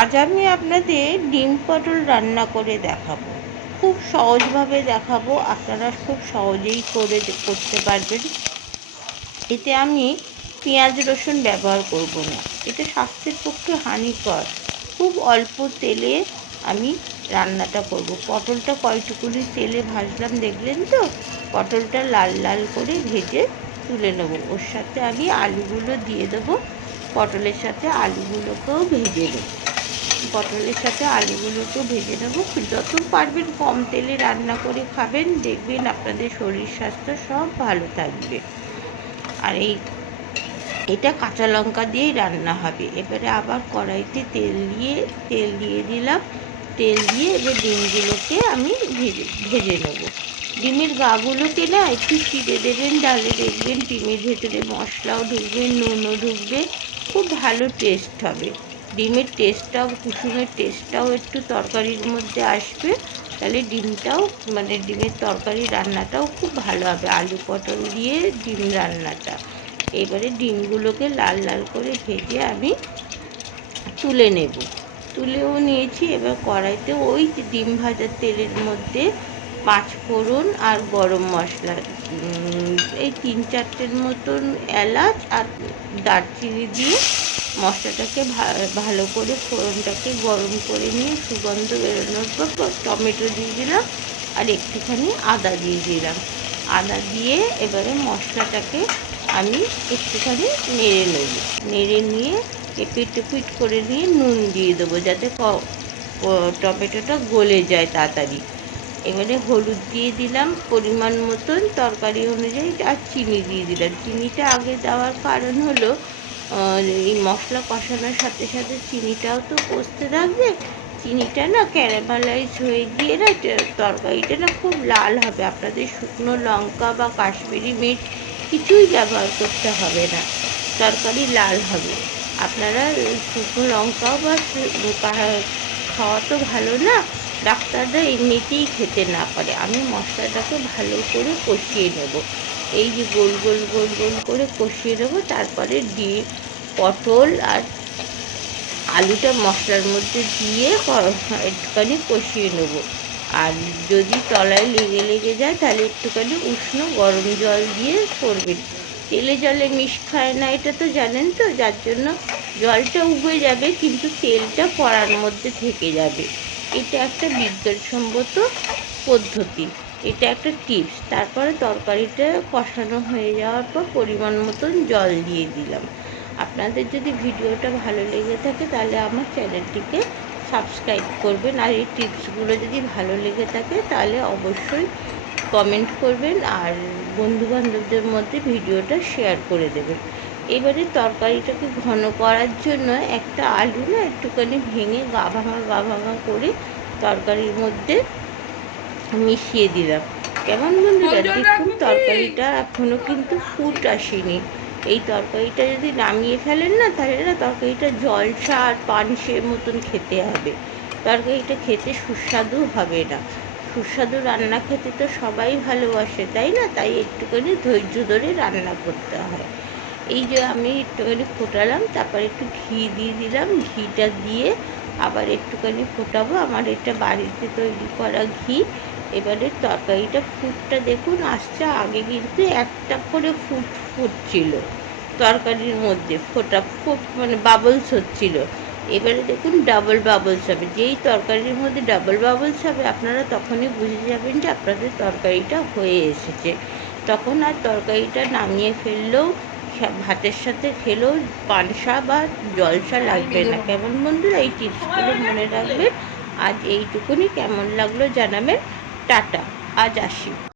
আজ আমি আপনাদের ডিম পটল রান্না করে দেখাবো। খুব সহজভাবে দেখাবো, আপনারা খুব সহজেই করতে পারবেন। এতে আমি পেঁয়াজ রসুন ব্যবহার করব না, এটা স্বাস্থ্যের পক্ষে হানিকর। খুব অল্প তেলে আমি রান্নাটা করব। পটলটা কয়টুকুনি তেলে ভাজলাম দেখলেন তো। পটলটা লাল লাল করে ভেজে তুলে নেব। ওর সাথে আমি আলুগুলো দিয়ে দেবো। পটলের সাথে আলুগুলোকেও ভেজে নেব। পটলের সাথে আলুগুলোকেও ভেজে নেব। যত পারবেন কম তেলে রান্না করে খাবেন, দেখবেন আপনাদের শরীর স্বাস্থ্য সব ভালো থাকবে। আর এটা কাঁচা লঙ্কা দিয়েই রান্না হবে। এবারে আবার কড়াইতে তেল দিয়ে দিলাম। তেল দিয়ে এবার ডিমগুলোকে আমি ভেজে নেব। ডিমের গাগুলোকে না একটু চিড়ে দেবেন, ডালে দেখবেন ডিমের ভেতরে মশলাও ঢুকবে, নুনও ঢুকবে, খুব ভালো টেস্ট হবে। ডিমের টেস্টটাও, কুসুমের টেস্টটাও একটু তরকারির মধ্যে আসবে। তাহলে ডিমটাও ডিমের তরকারি রান্নাটাও খুব ভালো হবে, আলু পটল দিয়ে ডিম রান্নাটা। এবারে ডিমগুলোকে লাল লাল করে ভেজে আমি তুলে নেব। তুলেও নিয়েছি। এবার কড়াইতে ওই ডিম ভাজার তেলের মধ্যে পাঁচফোড়ন আর গরম মশলা, এই 3-4টের মতন এলাচ আর দারচিনি দিয়ে মশলাটাকে ভালো করে ফোড়নটাকে গরম করে নিয়ে সুগন্ধ বেরোনোর পর টমেটো দিয়ে দিলাম আর একটুখানি আদা দিয়ে দিলাম। আদা দিয়ে এবারে মশলাটাকে আমি একটুখানি নেড়ে নেব। নেড়ে নিয়ে এপিট করে নিয়ে নুন দিয়ে দেবো, যাতে টমেটোটা গলে যায় তাড়াতাড়ি। এবারে হলুদ দিয়ে দিলাম পরিমাণ মতন, তরকারি অনুযায়ী, আর চিনি দিয়ে দিলাম। চিনিটা আগে দেওয়ার কারণ হলো এই মশলা কষানোর সাথে সাথে চিনিটাও তো কষতে থাকবে। চিনিটা না ক্যারামেলাইজ হয়ে গিয়ে না তরকারিটা না খুব লাল হবে। আপনাদের শুকনো লঙ্কা বা কাশ্মীরি মির্চ কিছুই ব্যবহার করতে হবে না, তরকারি লাল হবে। আপনারা শুকনো লঙ্কাও বা খাওয়া তো ভালো না, ডাক্তাররা এমনিতেই খেতে না পারে। আমি মশলাটাকে ভালো করে কষিয়ে নেব। এই যে গোল গোল গোল গোল করে কষিয়ে নেবো। তারপরে ডিম, পটল আর আলুটা মশলার মধ্যে দিয়ে একটুখানি কষিয়ে নেব। আর যদি তলায় লেগে যায় তাহলে একটুখানি উষ্ণ গরম জল দিয়ে করবেন। তেলে জলে মিশ খায় না, এটা তো জানেন তো, যার জন্য জলটা উবে যাবে কিন্তু তেলটা কড়ার মধ্যে থেকে যাবে। এটা একটা বিজ্ঞানসম্মত পদ্ধতি, এটা একটা টিপস। তারপরে তরকারিটা কষানো হয়ে যাওয়ার পর পরিমাণ মতন জল দিয়ে দিলাম। আপনাদের যদি ভিডিওটা ভালো লেগে থাকে তাহলে আমার চ্যানেলটিকে সাবস্ক্রাইব করবেন। আর এই টিপসগুলো যদি ভালো লেগে থাকে তাহলে অবশ্যই কমেন্ট করবেন আর বন্ধুবান্ধবদের মধ্যে ভিডিওটা শেয়ার করে দেবেন। এবারে তরকারিটাকে ঘন করার জন্য একটা আলু না একটুখানি ভেঙে গা ভাঙা করে তরকারির মধ্যে মিশিয়ে দিলাম। কেমন বন্ধুরা, দেখুন তরকারিটা এখনও কিন্তু ফুট আসেনি। এই তরকারিটা যদি নামিয়ে ফেলেন না তাহলে না তরকারিটা জলসা আর পানসের মতন খেতে হবে। তরকারিটা খেতে সুস্বাদু হবে না। সুস্বাদু রান্না খেতে তো সবাই ভালোবাসে, তাই না? তাই একটুখানি ধৈর্য ধরে রান্না করতে হয়। এই যে আমি একটুখানি ফোটালাম, তারপর একটু ঘি দিয়ে দিলাম। ঘিটা দিয়ে আবার একটুখানি ফোটাবো। আমার এটা বাড়িতে তৈরি করা ঘি। এবারে তরকারিটা ফুটটা দেখুন আসছে। আগে কিন্তু একটা করে ফুটছিল তরকারির মধ্যে, বাবলস হচ্ছিল। এবারে দেখুন ডাবল বাবলস হবে। যেই তরকারির মধ্যে ডাবল বাবলস হবে আপনারা তখনই বুঝে যাবেন যে আপনাদের তরকারিটা হয়ে এসেছে। তখন আর তরকারিটা নামিয়ে ফেললেও, ভাতের সাথে খেলেও পানসা বা জলসা লাগবে না। কেমন বন্ধুরা, এই টিপসগুলো মনে রাখবেন। আজ এইটুকুনি। কেমন লাগলো জানাবেন। টাটা, আজ আসি।